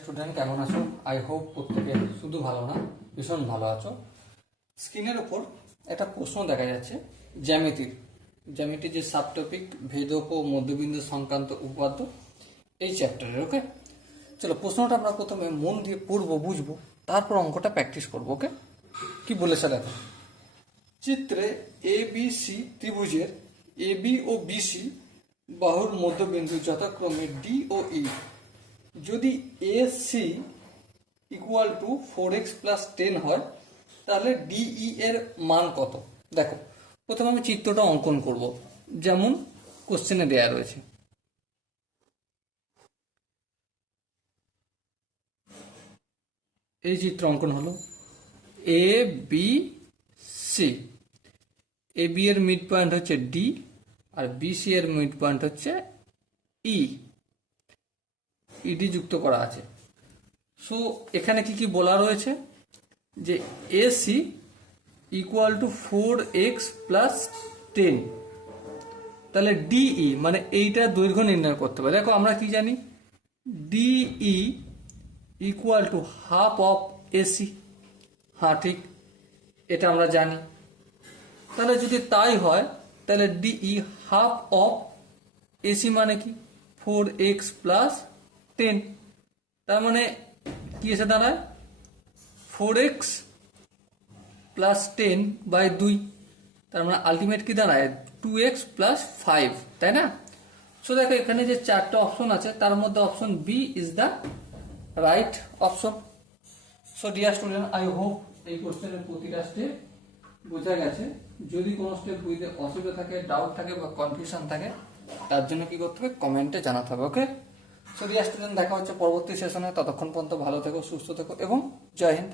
Student কেমন আছো? I hope প্রত্যেকে শুধু ভালো না, ভীষণ ভালো আছো। স্ক্রিনের ওপর একটা প্রশ্ন দেখা যাচ্ছে জ্যামিতির যে সাব টপিক ভেদক ও মধ্যবিন্দু সংক্রান্ত উপপাদ্য এই চ্যাপ্টারের। ওকে, চলো প্রশ্নটা আমরা প্রথমে মন দিয়ে পড়বো, বুঝবো, তারপর অঙ্কটা প্র্যাকটিস করবো। ওকে, কি বলেছে দেখো, চিত্রে এ বি সি ত্রিভুজের এ বি ও বিসি বাহুর মধ্যবিন্দু যথাক্রমে ডি ও ই যদি A C equal to 4x plus 10 হয়, তাহলে ডিই এর মান কত? দেখো, প্রথমে আমি চিত্রটা অঙ্কন করব যেমন কোশ্চেনে দেয়া রয়েছে। এই চিত্র অঙ্কন হলো A B C. A B এর মিড পয়েন্ট হচ্ছে ডি আর বিসি এর মিড পয়েন্ট হচ্ছে ই। ইডি যুক্ত করা আছে। সো এখানে কি কি বলা রয়েছে যে AC equal to 4x plus 10, তাহলে ডিই মানে এইটা দৈর্ঘ্য নির্ণয় করতে হবে। দেখো আমরা কি জানি, DE equal to half of AC. হ্যাঁ ঠিক, এটা আমরা জানি। তাহলে যদি তাই হয় তাহলে ডিই হাফ অফ এসি মানে কি 4x প্লাস 10, তার মানে কি এসে দাঁড়ায় 4x প্লাস 10 বাই 2, তার মানে আলটিমেট কি দাঁড়ায় 2x প্লাস 5, তাই না? সো দেখো এখানে যে চারটা অপশন আছে তার মধ্যে option B is the right option. So dear student, I hope এই কোশ্চেনের প্রতিটা স্টেপ বোঝা গেছে। যদি কোনো স্টেপ বুঝতে অসুবিধা থাকে, ডাউট থাকে বা কনফিউশন থাকে, তার জন্য কি করতে হবে, কমেন্টে জানাতে হবে। ওকে, সো ডিয়ার স্টুডেন্ট, দেখা হচ্ছে পরবর্তী সেশনে। ততক্ষণ পর্যন্ত ভালো থেকো, সুস্থ থেকো এবং জয় হিন্দ।